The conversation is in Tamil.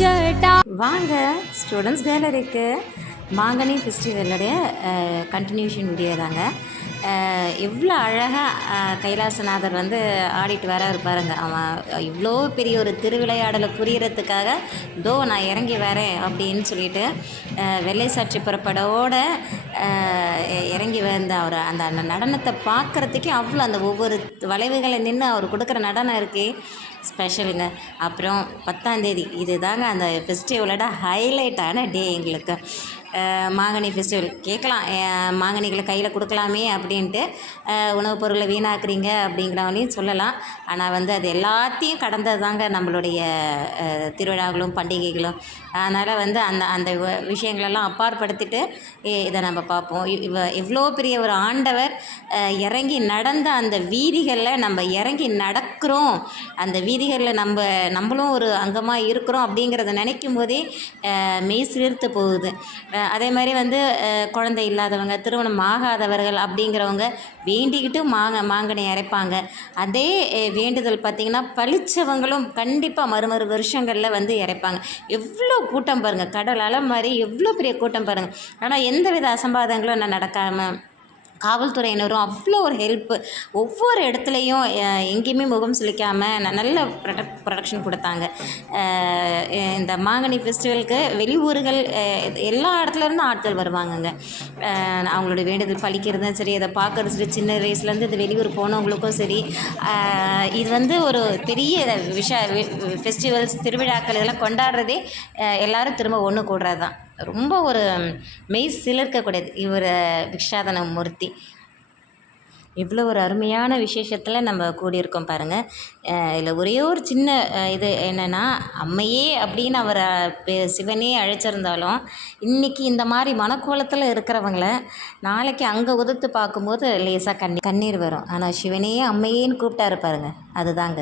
வாங்க ஸ்டூடெண்ட்ஸ் கேலரிக்கு. மாங்கனி ஃபெஸ்டிவலுடைய கண்டினியூஷன் வீடியோ தாங்க. எவ்வளோ அழகாக கைலாசநாதர் வந்து ஆடிட்டு வராரு பாருங்க. அவன் இவ்வளோ பெரிய ஒரு திருவிளையாடலை புரியறதுக்காக நான் இறங்கி வரேன் அப்படின்னு சொல்லிட்டு வெள்ளை சாட்சி புறப்படோட இறங்கி வந்த அவர் அந்த நடனத்தை பார்க்குறதுக்கே அவ்வளோ அந்த ஒவ்வொரு வளைவுகளை நின்று அவர் கொடுக்குற நடனம் இருக்கே ஸ்பெஷலுங்க. அப்புறம் 10ஆம் தேதி இது தாங்க அந்த ஃபெஸ்டிவலோட ஹைலைட்டான டே எங்களுக்கு. மாங்கனி ஃபெஸ்டிவல் கேட்கலாம், மாங்கனிகளை கையில் கொடுக்கலாமே அப்படின்ட்டு உணவுப் பொருளை வீணாக்குறீங்க அப்படிங்கிறவங்களையும் சொல்லலாம். ஆனால் வந்து அது எல்லாத்தையும் கடந்தது தாங்க நம்மளுடைய திருவிழாக்களும் பண்டிகைகளும். அதனால் வந்து அந்த அந்த விஷயங்களெல்லாம் அப்பாற்படுத்திட்டு இதை நம்ம பார்ப்போம். எவ்வளோ பெரிய ஒரு ஆண்டவர் இறங்கி நடந்த அந்த வீதிகளில் நம்ம இறங்கி நடக்கிறோம், அந்த வீதிகளில் நம்மளும் ஒரு அங்கமாக இருக்கிறோம் அப்படிங்கிறத நினைக்கும் போதே மெய் சிலிர்த்து போகுது. அதே மாதிரி வந்து குழந்தை இல்லாதவங்க, திருமணம் ஆகாதவர்கள் அப்படிங்கிறவங்க வேண்டிக்கிட்டு மாங்கனி அரைப்பாங்க. அதே வேண்டுதல் பார்த்திங்கன்னா பழிச்சவங்களும் கண்டிப்பாக மறு வருஷங்களில் வந்து இறைப்பாங்க. எவ்வளோ கூட்டம் பாருங்கள், கடல் அலை மாதிரி எவ்வளோ பெரிய கூட்டம் பாருங்கள். ஆனால் எந்த வித அசம்பாதங்களும் என்ன நடக்காமல் காவல்துறையினரும் அவ்வளோ ஒரு ஹெல்ப்பு. ஒவ்வொரு இடத்துலையும் எங்கேயுமே முகம் சுளிக்காமல் நல்ல ப்ரொடக்ஷன் கொடுத்தாங்க. இந்த மாங்கனி ஃபெஸ்டிவலுக்கு வெளியூர்கள் எல்லா இடத்துலேருந்து ஆட்கள் வருவாங்கங்க. அவங்களோட வேண்டுதல் பழிக்கிறதும் சரி, அதை பார்க்குறது சரி, சின்ன வயசுலேருந்து இந்த வெளியூர் போனவங்களுக்கும் சரி, இது வந்து ஒரு பெரிய ஃபெஸ்டிவல்ஸ் திருவிழாக்கள் இதெல்லாம் கொண்டாடுறதே எல்லோரும் திரும்ப ஒன்று கூடுறது தான். ரொம்ப ஒரு மெய் சிலிர்க்கக்கூடியது இவர் பிக்ஷாடன மூர்த்தி. இவ்வளோ ஒரு அருமையான விசேஷத்தில் நம்ம கூடியிருக்கோம் பாருங்கள். இதில் ஒரே ஒரு சின்ன இது என்னென்னா, அம்மையே அப்படின்னு அவரை சிவனே அழைச்சிருந்தாலும் இன்றைக்கி இந்த மாதிரி மனக்கோலத்தில் இருக்கிறவங்கள நாளைக்கு அங்கே உதிர்த்து பார்க்கும்போது லேசாக கண்ணீர் வரும். ஆனால் சிவனே அம்மையேன்னு கூப்பிட்டாரு பாருங்க, அதுதாங்க.